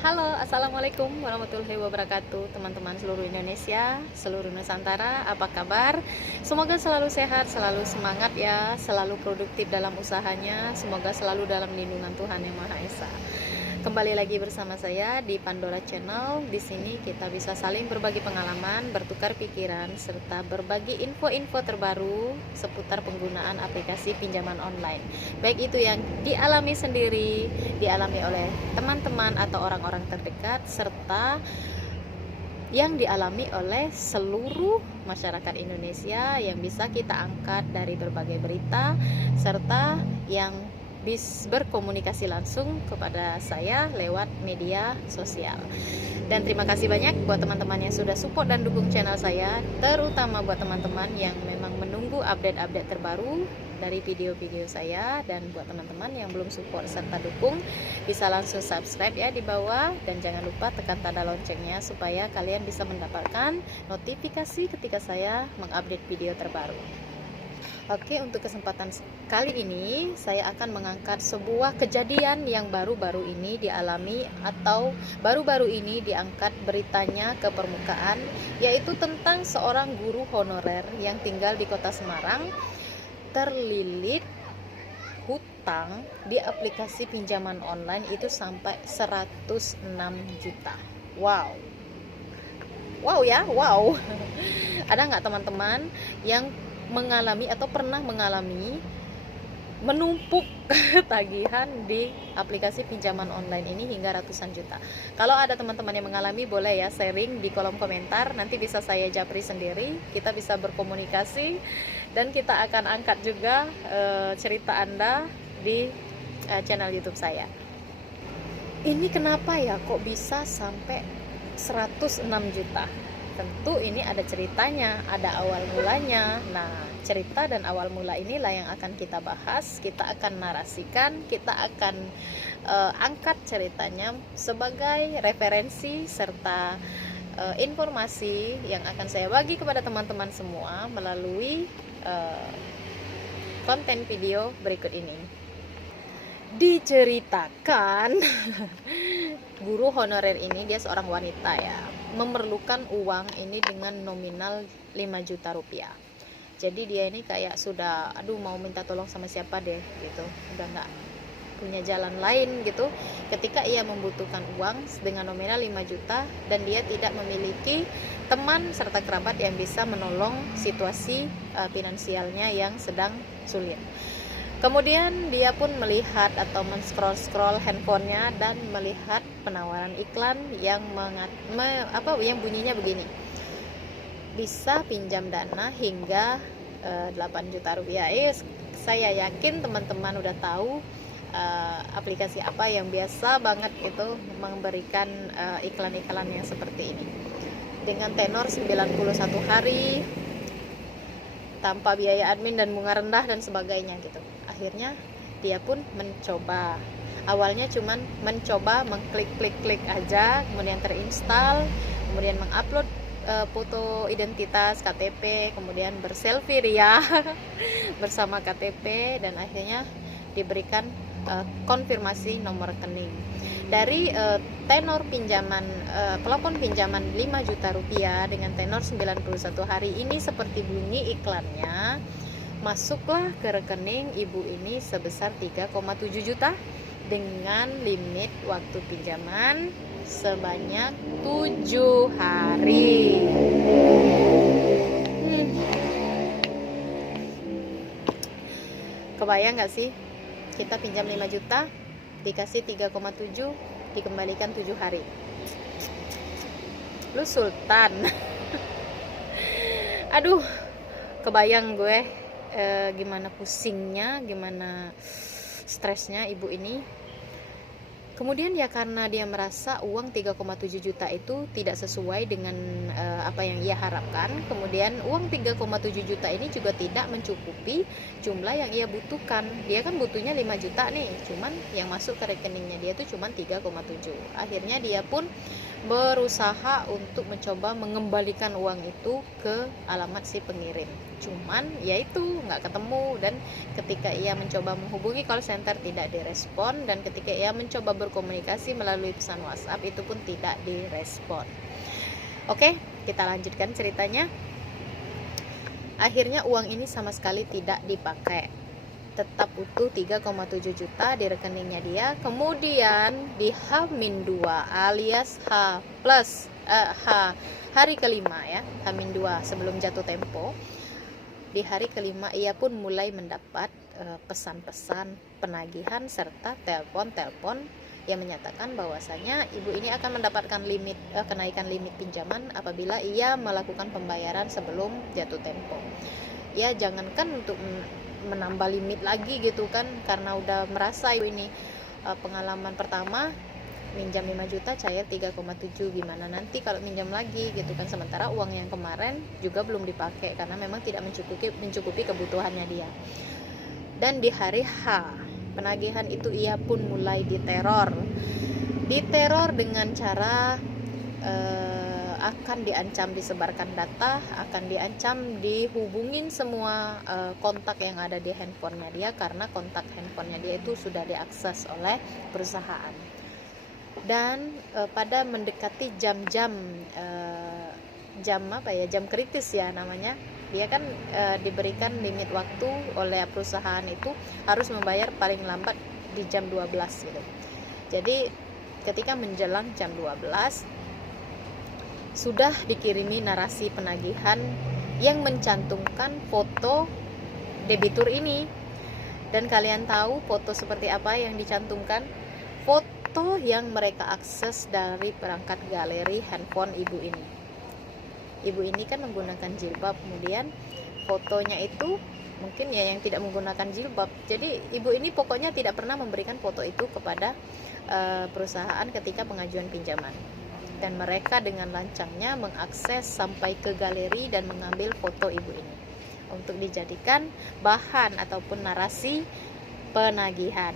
Halo, assalamualaikum warahmatullahi wabarakatuh, teman-teman seluruh Indonesia, seluruh Nusantara. Apa kabar? Semoga selalu sehat, selalu semangat ya, selalu produktif dalam usahanya. Semoga selalu dalam lindungan Tuhan Yang Maha Esa. Kembali lagi bersama saya di Pandora Channel. Di sini kita bisa saling berbagi pengalaman, bertukar pikiran, serta berbagi info-info terbaru seputar penggunaan aplikasi pinjaman online. Baik itu yang dialami sendiri, dialami oleh teman-teman atau orang-orang terdekat, serta yang dialami oleh seluruh masyarakat Indonesia yang bisa kita angkat dari berbagai berita, serta yang berkomunikasi langsung kepada saya lewat media sosial. Dan terima kasih banyak buat teman-teman yang sudah support dan dukung channel saya, terutama buat teman-teman yang memang menunggu update-update terbaru dari video-video saya. Dan buat teman-teman yang belum support serta dukung, bisa langsung subscribe ya di bawah, dan jangan lupa tekan tanda loncengnya supaya kalian bisa mendapatkan notifikasi ketika saya mengupdate video terbaru. Oke, untuk kesempatan kali ini saya akan mengangkat sebuah kejadian yang baru-baru ini dialami atau baru-baru ini diangkat beritanya ke permukaan, yaitu tentang seorang guru honorer yang tinggal di Kota Semarang terlilit hutang di aplikasi pinjaman online itu sampai 106 juta. Wow. Wow ya, wow. Ada nggak teman-teman yang mengalami atau pernah mengalami menumpuk tagihan di aplikasi pinjaman online ini hingga ratusan juta? Kalau ada teman-teman yang mengalami, boleh ya sharing di kolom komentar, nanti bisa saya japri sendiri, kita bisa berkomunikasi, dan kita akan angkat juga cerita Anda di channel YouTube saya. Ini kenapa ya kok bisa sampai 106 juta? Tentu ini ada ceritanya, ada awal mulanya. Nah, cerita dan awal mula inilah yang akan kita bahas, kita akan narasikan, kita akan angkat ceritanya sebagai referensi serta informasi yang akan saya bagi kepada teman-teman semua melalui konten video berikut ini. Diceritakan guru honorer ini, dia seorang wanita ya, memerlukan uang ini dengan nominal 5 juta rupiah. Jadi dia ini kayak sudah mau minta tolong sama siapa deh gitu, udah nggak punya jalan lain gitu, ketika ia membutuhkan uang dengan nominal 5 juta dan dia tidak memiliki teman serta kerabat yang bisa menolong situasi finansialnya yang sedang sulit. Kemudian dia pun melihat atau men-scroll handphonenya dan melihat penawaran iklan yang yang bunyinya begini: bisa pinjam dana hingga 8 juta rupiah. Saya yakin teman-teman udah tahu aplikasi apa yang biasa banget itu memberikan iklan-iklan yang seperti ini, dengan tenor 91 hari, tanpa biaya admin dan bunga rendah dan sebagainya gitu. Akhirnya dia pun mencoba. Awalnya cuman mencoba mengklik aja, kemudian terinstall, kemudian mengupload foto identitas KTP, kemudian berselfie ria bersama KTP, dan akhirnya diberikan konfirmasi nomor rekening. Dari tenor pinjaman, plafon pinjaman 5 juta rupiah dengan tenor 91 hari ini, seperti bunyi iklannya, masuklah ke rekening ibu ini sebesar 3,7 juta dengan limit waktu pinjaman sebanyak 7 hari. Kebayang gak sih? Kita pinjam 5 juta, dikasih 3,7, dikembalikan 7 hari. Lu sultan. Aduh, kebayang gue gimana pusingnya, gimana stresnya ibu ini. Kemudian ya karena dia merasa uang 3,7 juta itu tidak sesuai dengan apa yang ia harapkan. Kemudian uang 3,7 juta ini juga tidak mencukupi jumlah yang ia butuhkan. Dia kan butuhnya 5 juta nih, cuman yang masuk ke rekeningnya dia tuh cuman 3,7. Akhirnya dia pun berusaha untuk mencoba mengembalikan uang itu ke alamat si pengirim. cuman yaitu nggak ketemu, dan ketika ia mencoba menghubungi call center tidak direspon, dan ketika ia mencoba berkomunikasi melalui pesan WhatsApp itu pun tidak direspon. Oke, kita lanjutkan ceritanya. Akhirnya uang ini sama sekali tidak dipakai, tetap utuh 3,7 juta di rekeningnya dia. Kemudian di H-2 alias hari kelima ya, H-2 sebelum jatuh tempo, di hari kelima ia pun mulai mendapat pesan-pesan penagihan serta telepon-telepon yang menyatakan bahwasanya ibu ini akan mendapatkan kenaikan limit pinjaman apabila ia melakukan pembayaran sebelum jatuh tempo. Ya, jangankan untuk menambah limit lagi gitu kan, karena udah merasa ibu ini pengalaman pertama minjam 5 juta cair 3,7, gimana nanti kalau minjam lagi gitu kan, sementara uang yang kemarin juga belum dipakai karena memang tidak mencukupi kebutuhannya dia. Dan di hari H penagihan itu ia pun mulai diteror dengan cara akan diancam disebarkan data, akan diancam dihubungin semua kontak yang ada di handphonenya dia, karena kontak handphonenya dia itu sudah diakses oleh perusahaan. Dan pada mendekati jam kritis ya namanya, dia kan diberikan limit waktu oleh perusahaan itu harus membayar paling lambat di jam 12 gitu. Jadi ketika menjelang jam 12 sudah dikirimi narasi penagihan yang mencantumkan foto debitur ini. Dan kalian tahu foto seperti apa yang dicantumkan? Foto yang mereka akses dari perangkat galeri handphone ibu ini. Ibu ini kan menggunakan jilbab, kemudian fotonya itu mungkin ya yang tidak menggunakan jilbab. Jadi ibu ini pokoknya tidak pernah memberikan foto itu kepada perusahaan ketika pengajuan pinjaman. Dan mereka dengan lancangnya mengakses sampai ke galeri dan mengambil foto ibu ini untuk dijadikan bahan ataupun narasi penagihan.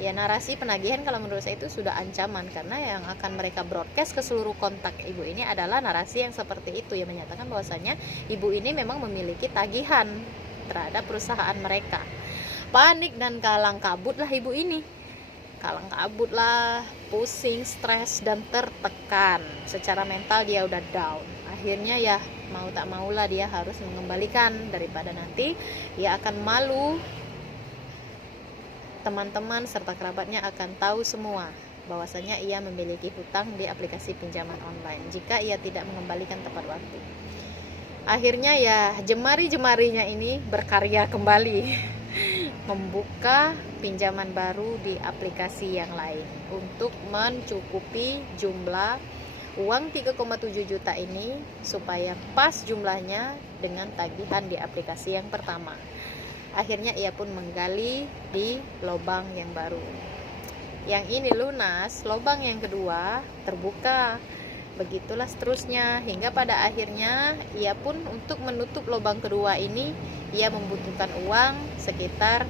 Ya, narasi penagihan kalau menurut saya itu sudah ancaman, karena yang akan mereka broadcast ke seluruh kontak ibu ini adalah narasi yang seperti itu, yang menyatakan bahwasanya ibu ini memang memiliki tagihan terhadap perusahaan mereka. Panik dan kalang kabut lah ibu ini, kalang kabut lah, pusing, stres dan tertekan. Secara mental dia udah down. Akhirnya ya mau tak maulah dia harus mengembalikan, daripada nanti dia akan malu, teman-teman serta kerabatnya akan tahu semua bahwasanya ia memiliki hutang di aplikasi pinjaman online jika ia tidak mengembalikan tepat waktu. Akhirnya ya jemari-jemarinya ini berkarya kembali membuka pinjaman baru di aplikasi yang lain untuk mencukupi jumlah uang 3,7 juta ini supaya pas jumlahnya dengan tagihan di aplikasi yang pertama. Akhirnya ia pun menggali di lubang yang baru. Yang ini lunas, lubang yang kedua terbuka. Begitulah seterusnya hingga pada akhirnya ia pun untuk menutup lubang kedua ini ia membutuhkan uang sekitar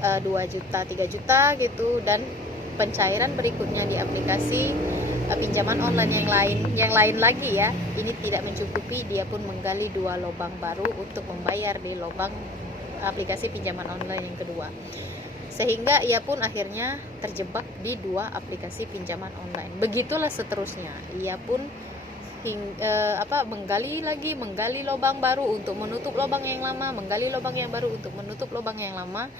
2 juta, 3 juta gitu, dan pencairan berikutnya di aplikasi pinjaman online yang lain lagi ya. Ini tidak mencukupi, dia pun menggali 2 lubang baru untuk membayar di lubang aplikasi pinjaman online yang kedua, sehingga ia pun akhirnya terjebak di 2 aplikasi pinjaman online. Begitulah seterusnya, ia pun menggali lubang baru untuk menutup lubang yang lama, menggali lubang yang baru untuk menutup lubang yang lama,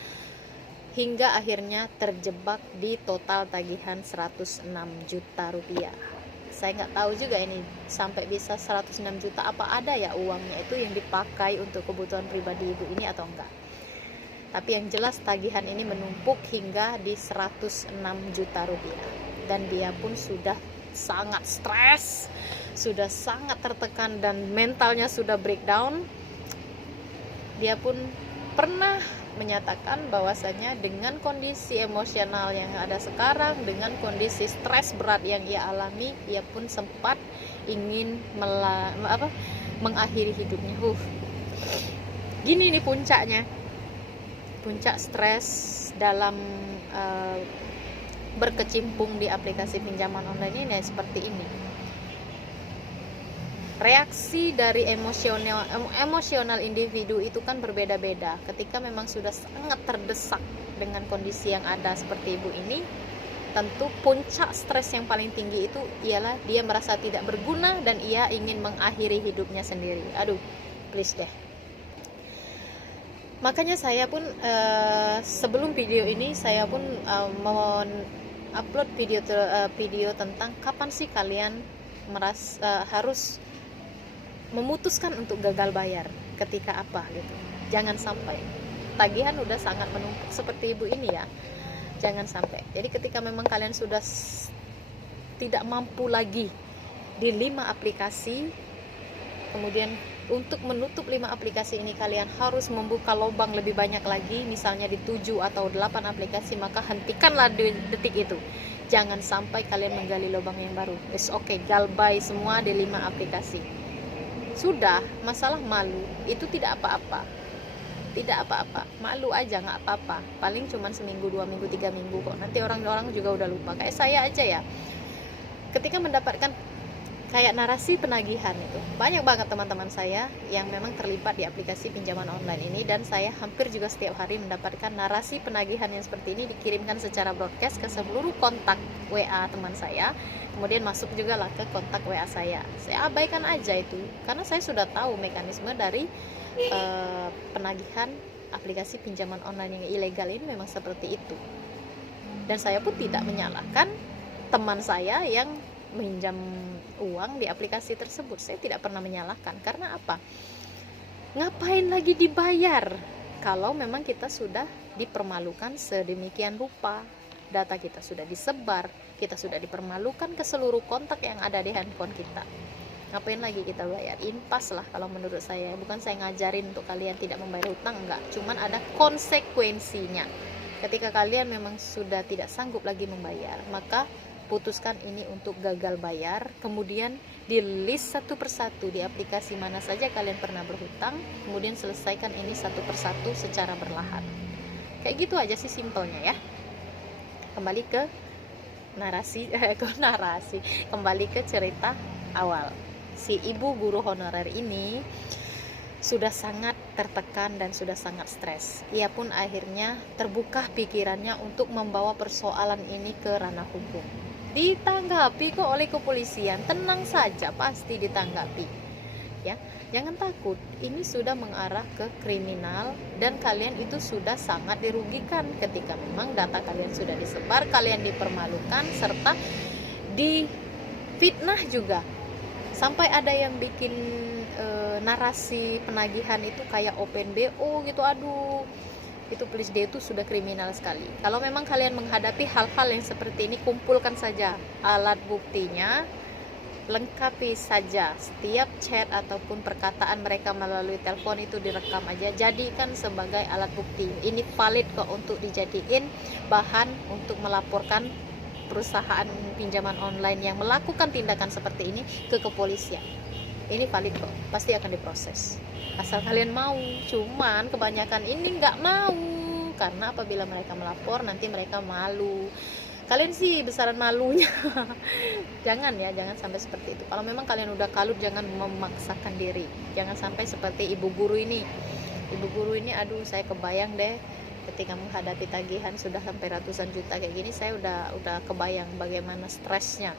hingga akhirnya terjebak di total tagihan 106 juta rupiah. Saya nggak tahu juga ini sampai bisa 106 juta, apa ada ya uangnya itu yang dipakai untuk kebutuhan pribadi ibu ini atau enggak. Tapi yang jelas tagihan ini menumpuk hingga di 106 juta rupiah. Dan dia pun sudah sangat stres, sudah sangat tertekan dan mentalnya sudah breakdown. Dia pun pernah menyatakan bahwasanya dengan kondisi emosional yang ada sekarang, dengan kondisi stres berat yang ia alami, ia pun sempat ingin mengakhiri hidupnya. Gini nih puncaknya, puncak stres dalam berkecimpung di aplikasi pinjaman online ini seperti ini. reaksi dari emosional individu itu kan berbeda-beda. Ketika memang sudah sangat terdesak dengan kondisi yang ada seperti ibu ini, tentu puncak stres yang paling tinggi itu ialah dia merasa tidak berguna dan ia ingin mengakhiri hidupnya sendiri. Aduh, please deh. Makanya saya pun sebelum video ini saya pun mau upload video tentang kapan sih kalian harus memutuskan untuk gagal bayar, ketika apa gitu. Jangan sampai tagihan udah sangat menumpuk seperti ibu ini ya, jangan sampai. Jadi ketika memang kalian sudah tidak mampu lagi di 5 aplikasi, kemudian untuk menutup 5 aplikasi ini kalian harus membuka lubang lebih banyak lagi, misalnya di 7 atau 8 aplikasi, maka hentikanlah di detik itu. Jangan sampai kalian menggali lubang yang baru. It's okay, galbay semua di 5 aplikasi. Sudah, masalah malu itu tidak apa-apa, malu aja nggak apa-apa, paling cuma seminggu, 2 minggu, 3 minggu kok, nanti orang-orang juga udah lupa. Kayak saya aja ya, ketika mendapatkan kayak narasi penagihan itu, banyak banget teman-teman saya yang memang terlibat di aplikasi pinjaman online ini, dan saya hampir juga setiap hari mendapatkan narasi penagihan yang seperti ini dikirimkan secara broadcast ke seluruh kontak WA teman saya, kemudian masuk juga lah ke kontak WA saya abaikan aja itu, karena saya sudah tahu mekanisme dari penagihan aplikasi pinjaman online yang ilegal ini memang seperti itu. Dan saya pun tidak menyalahkan teman saya yang meminjam uang di aplikasi tersebut. Saya tidak pernah menyalahkan, karena apa? Ngapain lagi dibayar kalau memang kita sudah dipermalukan sedemikian rupa, data kita sudah disebar, kita sudah dipermalukan ke seluruh kontak yang ada di handphone kita. Ngapain lagi kita bayar? Impas lah kalau menurut saya. Bukan saya ngajarin untuk kalian tidak membayar hutang, enggak, cuman ada konsekuensinya. Ketika kalian memang sudah tidak sanggup lagi membayar, maka putuskan ini untuk gagal bayar, kemudian di list satu persatu di aplikasi mana saja kalian pernah berhutang, kemudian selesaikan ini satu persatu secara berlahan. Kayak gitu aja sih simpelnya ya. Kembali ke kembali ke cerita awal. Si ibu guru honorer ini sudah sangat tertekan dan sudah sangat stres. Ia pun akhirnya terbuka pikirannya untuk membawa persoalan ini ke ranah hukum. Ditanggapi kok oleh kepolisian, tenang saja, pasti ditanggapi ya, jangan takut. Ini sudah mengarah ke kriminal dan kalian itu sudah sangat dirugikan ketika memang data kalian sudah disebar, kalian dipermalukan serta difitnah juga. Sampai ada yang bikin narasi penagihan itu kayak open BO gitu. Aduh, itu please deh, itu sudah kriminal sekali. Kalau memang kalian menghadapi hal-hal yang seperti ini, kumpulkan saja alat buktinya, lengkapi saja setiap chat ataupun perkataan mereka melalui telepon itu direkam aja, jadikan sebagai alat bukti. Ini valid kok untuk dijadiin bahan untuk melaporkan perusahaan pinjaman online yang melakukan tindakan seperti ini ke kepolisian. Ini valid kok, pasti akan diproses asal kalian mau. Cuman kebanyakan ini nggak mau, karena apabila mereka melapor nanti mereka malu. Kalian sih besaran malunya. Jangan sampai seperti itu. Kalau memang kalian udah kalut, jangan memaksakan diri. Jangan sampai seperti ibu guru ini. Aduh, saya kebayang deh ketika menghadapi tagihan sudah sampai ratusan juta kayak gini. Saya udah kebayang bagaimana stresnya.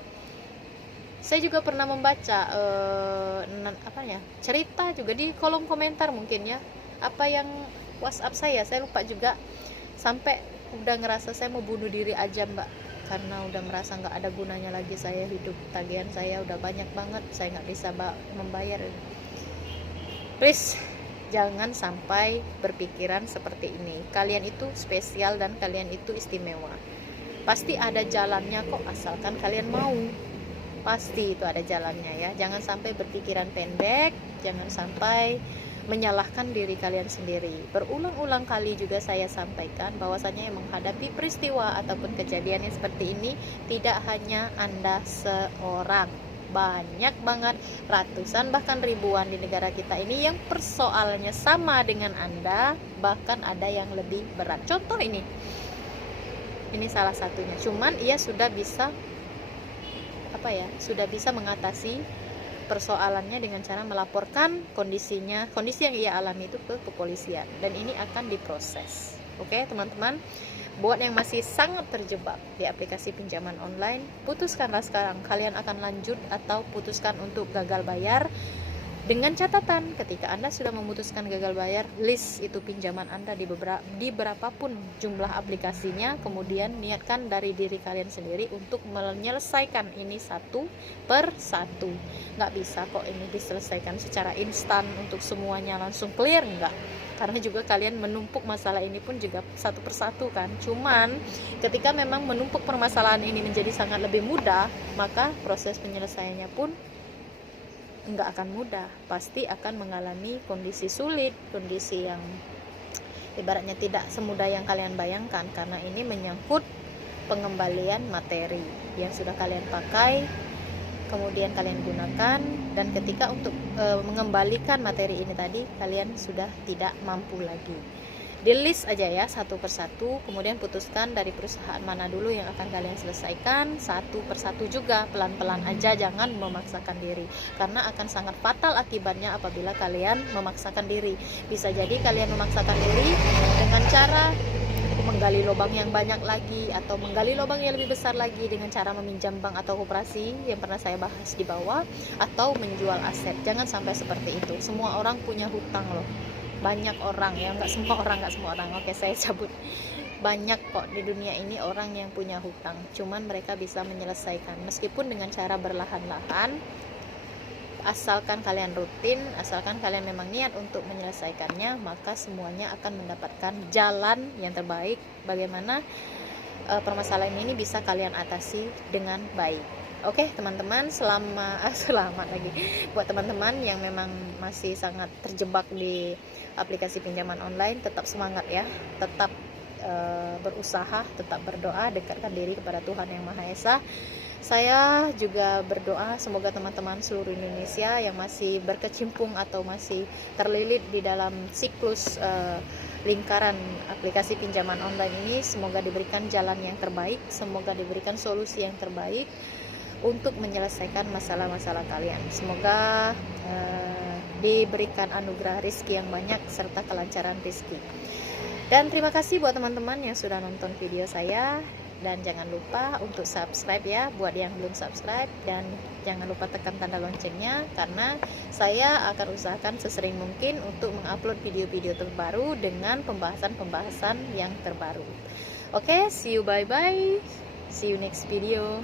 Saya juga pernah membaca cerita juga di kolom komentar mungkin ya, apa yang WhatsApp saya lupa juga, sampai udah ngerasa saya mau bunuh diri aja mbak, karena udah merasa nggak ada gunanya lagi saya hidup, tagihan saya udah banyak banget, saya nggak bisa membayar. Please jangan sampai berpikiran seperti ini. Kalian itu spesial dan kalian itu istimewa, pasti ada jalannya kok, asalkan kalian mau. Pasti itu ada jalannya ya. Jangan sampai berpikiran pendek, jangan sampai menyalahkan diri kalian sendiri. Berulang-ulang kali juga saya sampaikan bahwasanya yang menghadapi peristiwa ataupun kejadian yang seperti ini tidak hanya Anda seorang. Banyak banget, ratusan bahkan ribuan di negara kita ini yang persoalannya sama dengan Anda, bahkan ada yang lebih berat. Contoh ini salah satunya. Cuman ia sudah bisa mengatasi persoalannya dengan cara melaporkan kondisi yang ia alami itu ke kepolisian, dan ini akan diproses. Oke teman-teman, buat yang masih sangat terjebak di aplikasi pinjaman online, putuskanlah sekarang kalian akan lanjut atau putuskan untuk gagal bayar. Dengan catatan, ketika Anda sudah memutuskan gagal bayar, list itu pinjaman Anda di berapapun jumlah aplikasinya, kemudian niatkan dari diri kalian sendiri untuk menyelesaikan ini satu per satu. Nggak bisa kok ini diselesaikan secara instan untuk semuanya langsung clear, enggak. Karena juga kalian menumpuk masalah ini pun juga satu persatu kan. Cuman ketika memang menumpuk permasalahan ini menjadi sangat lebih mudah, maka proses penyelesaiannya pun nggak akan mudah, pasti akan mengalami kondisi sulit, kondisi yang ibaratnya tidak semudah yang kalian bayangkan, karena ini menyangkut pengembalian materi yang sudah kalian pakai, kemudian kalian gunakan, dan ketika untuk mengembalikan materi ini tadi kalian sudah tidak mampu lagi. Di list aja ya satu persatu, kemudian putuskan dari perusahaan mana dulu yang akan kalian selesaikan satu persatu juga, pelan-pelan aja, jangan memaksakan diri, karena akan sangat fatal akibatnya apabila kalian memaksakan diri. Bisa jadi kalian memaksakan diri dengan cara menggali lubang yang banyak lagi, atau menggali lubang yang lebih besar lagi dengan cara meminjam bank atau koperasi yang pernah saya bahas di bawah, atau menjual aset. Jangan sampai seperti itu. Semua orang punya hutang loh, banyak orang ya, nggak semua orang. Oke, saya cabut. Banyak kok di dunia ini orang yang punya hutang, cuman mereka bisa menyelesaikan meskipun dengan cara berlahan-lahan. Asalkan kalian rutin, asalkan kalian memang niat untuk menyelesaikannya, maka semuanya akan mendapatkan jalan yang terbaik bagaimana permasalahan ini bisa kalian atasi dengan baik. Oke teman-teman, selamat lagi buat teman-teman yang memang masih sangat terjebak di aplikasi pinjaman online. Tetap semangat ya, tetap berusaha, tetap berdoa, dekatkan diri kepada Tuhan Yang Maha Esa. Saya juga berdoa semoga teman-teman seluruh Indonesia yang masih berkecimpung atau masih terlilit di dalam siklus lingkaran aplikasi pinjaman online ini, semoga diberikan jalan yang terbaik, semoga diberikan solusi yang terbaik untuk menyelesaikan masalah-masalah kalian. Semoga diberikan anugerah rezeki yang banyak serta kelancaran rezeki. Dan terima kasih buat teman-teman yang sudah nonton video saya, dan jangan lupa untuk subscribe ya buat yang belum subscribe, dan jangan lupa tekan tanda loncengnya karena saya akan usahakan sesering mungkin untuk mengupload video-video terbaru dengan pembahasan-pembahasan yang terbaru. Oke, see you, bye bye, see you next video.